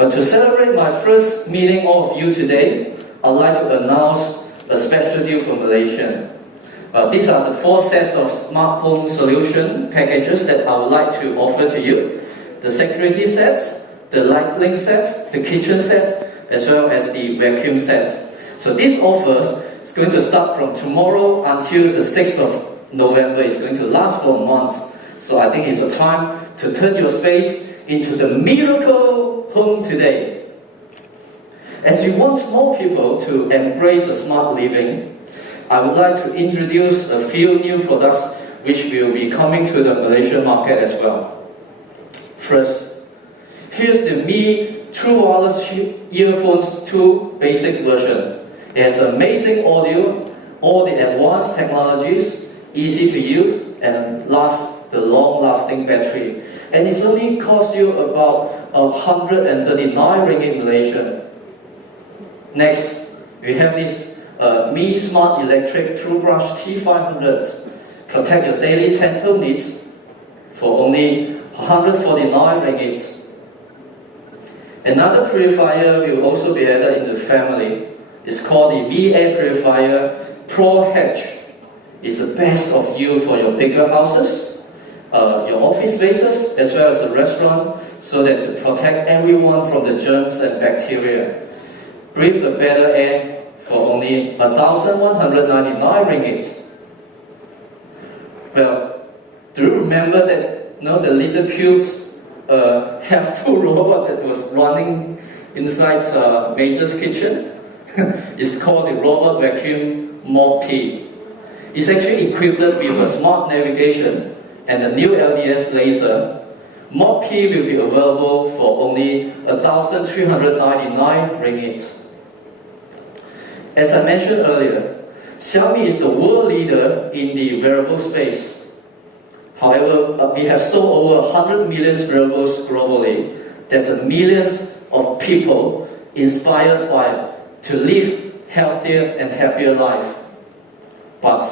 But to celebrate my first meeting all of you today, I'd like to announce a special deal for Malaysia. These are the 4 sets of smart home solution packages that I would like to offer to you. The security sets, the lighting sets, the kitchen sets, as well as the vacuum sets. So this offers is going to start from tomorrow until the 6th of November. It's going to last for a month. So I think it's a time to turn your space into the miracle home today. As you want more people to embrace a smart living, I would like to introduce a few new products which will be coming to the Malaysian market as well. First, here's the Mi True Wireless Earphones 2 basic version. It has amazing audio, all the advanced technologies, easy to use, and the long-lasting battery. And it's only cost you about 139 ringgit Malaysian. Next, we have this Mi Smart Electric Toothbrush T500. Protect your daily dental needs for only 149 ringgit. Another purifier will also be added in the family. It's called the Mi Air Purifier Pro Hedge. It's the best of you for your bigger houses, your office spaces, as well as a restaurant, so that to protect everyone from the germs and bacteria. Breathe the better air for only 1,199 ringgit. Well, do you remember that the little cute helpful robot that was running inside Major's kitchen? It's called the Robot Vacuum Mop P. It's actually equipped with a smart navigation and a new LDS laser. Mop P will be available for only 1,399 ringgit. As I mentioned earlier, Xiaomi is the world leader in the wearable space. However, we have sold over 100 million wearables globally. There's millions of people inspired to live healthier and happier life. But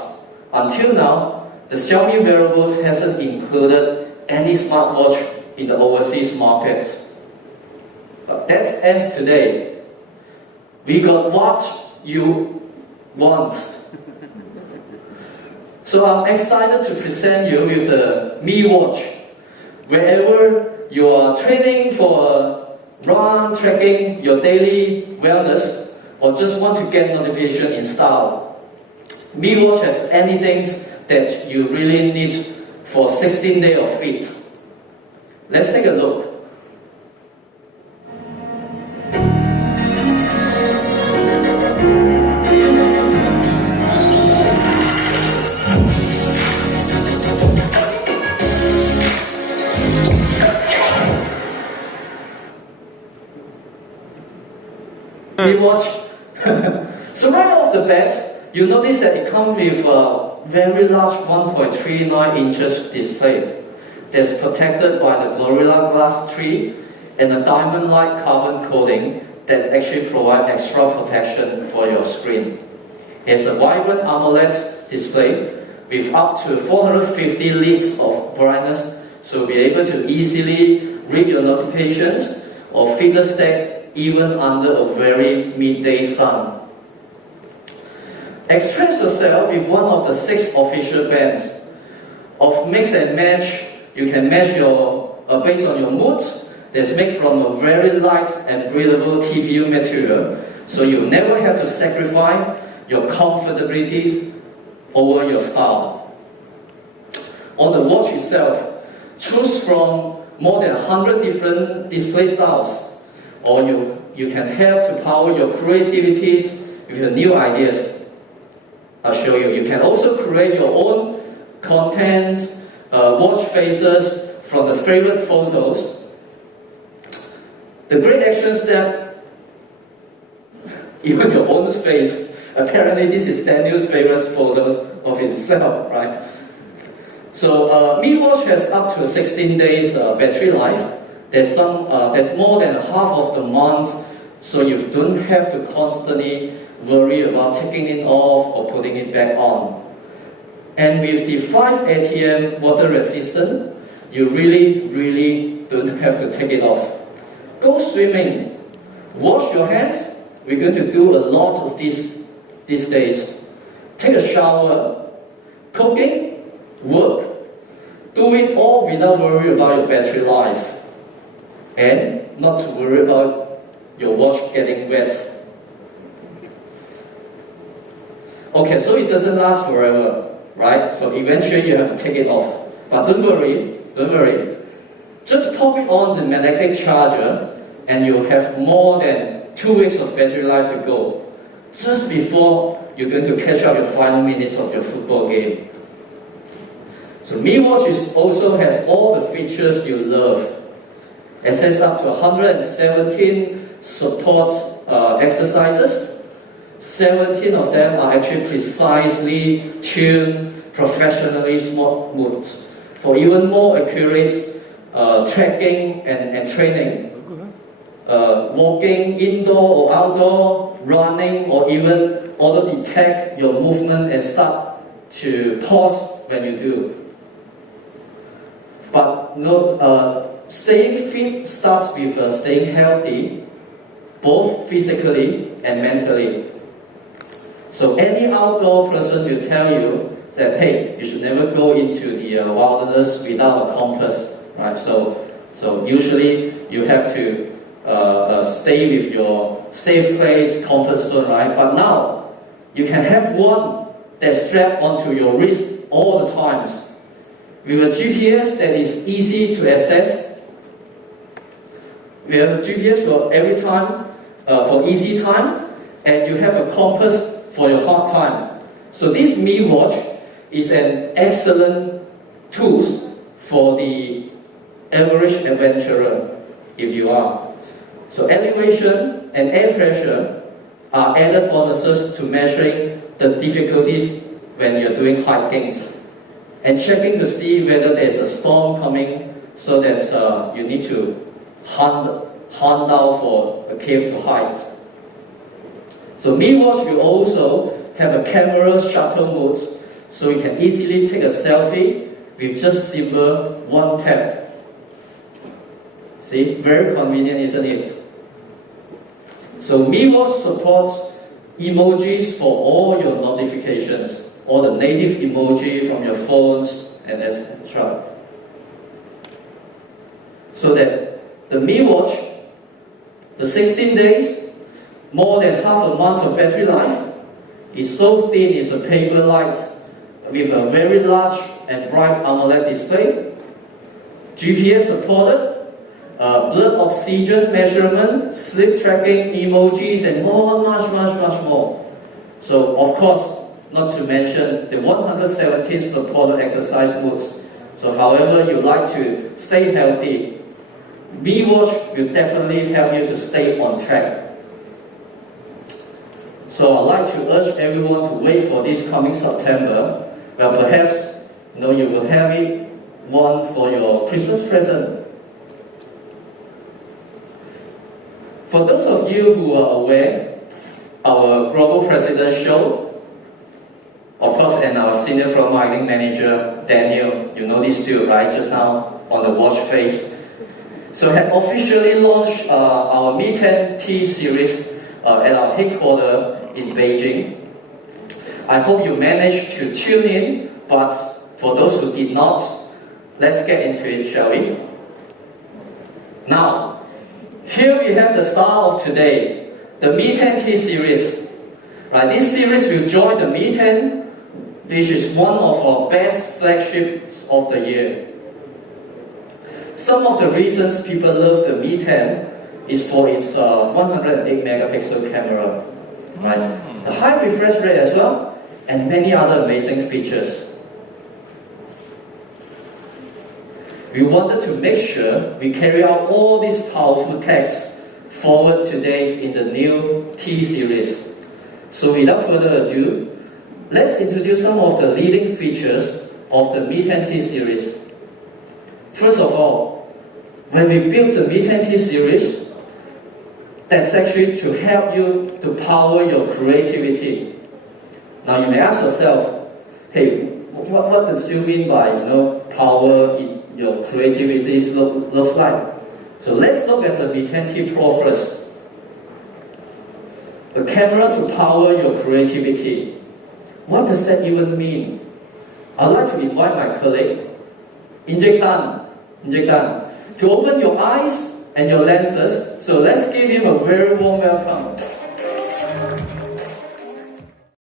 until now, the Xiaomi wearables hasn't included any smartwatch in the overseas market. But that ends today. We got what you want. So I'm excited to present you with the Mi Watch. Wherever you are training for a run, tracking your daily wellness, or just want to get notification in style, Mi Watch has anything that you really need for 16 days of fit. Let's take a look. Mi Watch. So right off the bat, you notice that it comes with a very large 1.39 inches display that's protected by the Gorilla Glass 3 and a diamond-like carbon coating that actually provides extra protection for your screen. It's a vibrant AMOLED display with up to 450 nits of brightness, so you'll be able to easily read your notifications or fitness stat even under a very midday sun. Express yourself with one of the 6 official bands. Of mix and match, you can match based on your mood. That's made from a very light and breathable TPU material, so you never have to sacrifice your comfortabilities over your style. On the watch itself, choose from more than 100 different display styles, or you can help to power your creativities with your new ideas. I'll show you. You can also create your own content, watch faces from the favorite photos. The great action step, even your own face. Apparently this is Daniel's favorite photos of himself, right? So Mi Watch has up to 16 days battery life. There's more than half of the month, so you don't have to constantly worry about taking it off or putting it back on. And with the 5 ATM water resistant, you really don't have to take it off. Go swimming. Wash your hands. We're going to do a lot of these days. Take a shower. Cooking. Work. Do it all without worry about your battery life. And not to worry about your watch getting wet. Okay, so it doesn't last forever, right? So eventually you have to take it off. But don't worry. Just pop it on the magnetic charger and you'll have more than 2 weeks of battery life to go. Just before you're going to catch up your final minutes of your football game. So Mi Watch also has all the features you love. It says up to 117 support exercises. 17 of them are actually precisely tuned, professionally smart moves for even more accurate tracking and training. Walking indoor or outdoor, running, or even auto-detect your movement and start to pause when you do. But staying fit starts with staying healthy, both physically and mentally. So any outdoor person will tell you that, hey, you should never go into the wilderness without a compass, right? So usually you have to stay with your safe place, comfort zone, right? But now you can have one that's strapped onto your wrist all the times, with a GPS that is easy to access. We have a GPS for every time, for easy time, and you have a compass for your hard time. So this Mi Watch is an excellent tool for the average adventurer, if you are. So elevation and air pressure are added bonuses to measuring the difficulties when you're doing hikings and checking to see whether there's a storm coming, so that you need to hunt down for a cave to hide. So Mi Watch will also have a camera shutter mode, so you can easily take a selfie with just simple one tap. See, very convenient, isn't it? So Mi Watch supports emojis for all your notifications, all the native emoji from your phones and etc. So that the Mi Watch, the 16 days, more than half a month of battery life, is so thin it's a paper light with a very large and bright AMOLED display, GPS supported, blood oxygen measurement, sleep tracking, emojis, and much more. So of course, not to mention the 117 supported exercise modes. So however you like to stay healthy, Mi Watch will definitely help you to stay on track. So I'd like to urge everyone to wait for this coming September, where perhaps you will have one for your Christmas present. For those of you who are aware, our Global President show, of course, and our Senior Product Marketing Manager, Daniel, you know this too, right? Just now on the watch face. So have officially launched our Mi 10T series at our headquarters in Beijing. I hope you managed to tune in, but for those who did not, let's get into it, shall we? Now, here we have the star of today, the Mi 10T series. Right, this series will join the Mi 10, which is one of our best flagships of the year. Some of the reasons people love the Mi 10 is for its 108 megapixel camera, right? The high refresh rate as well, and many other amazing features. We wanted to make sure we carry out all these powerful techs forward today in the new T series. So without further ado, let's introduce some of the leading features of the Mi 10T series. First of all, when we built the Mi 10T series, that's actually to help you to power your creativity. Now you may ask yourself, hey, what does you mean by power in your creativity looks like? So let's look at the Mi 10T Pro first. A camera to power your creativity. What does that even mean? I'd like to invite my colleague, Injek Dan, to open your eyes and your lenses. So let's give him a very warm welcome.